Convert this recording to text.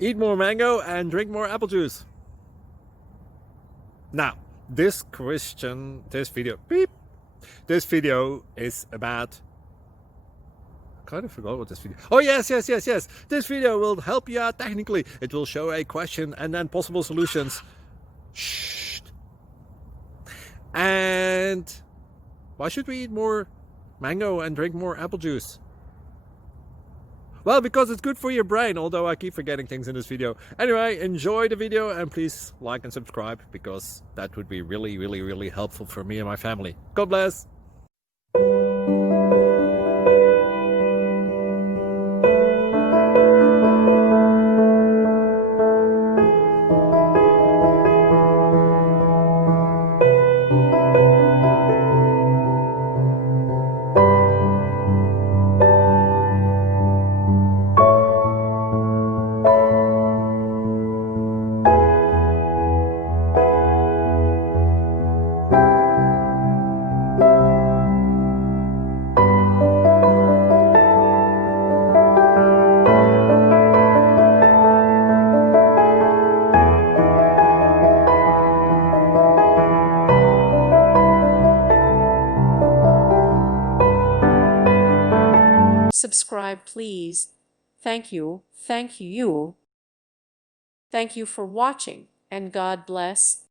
Eat more mango and drink more apple juice. Now, this video is about, I kind of forgot what this video. Oh, yes. This video will help you out technically. It will show a question and then possible solutions. Shh. And why should we eat more mango and drink more apple juice? Well, because it's good for your brain, although I keep forgetting things in this video. Anyway, enjoy the video and please like and subscribe, because that would be really helpful for me and my family. God bless! Subscribe, please. Thank you. Thank you. Thank you for watching, and God bless.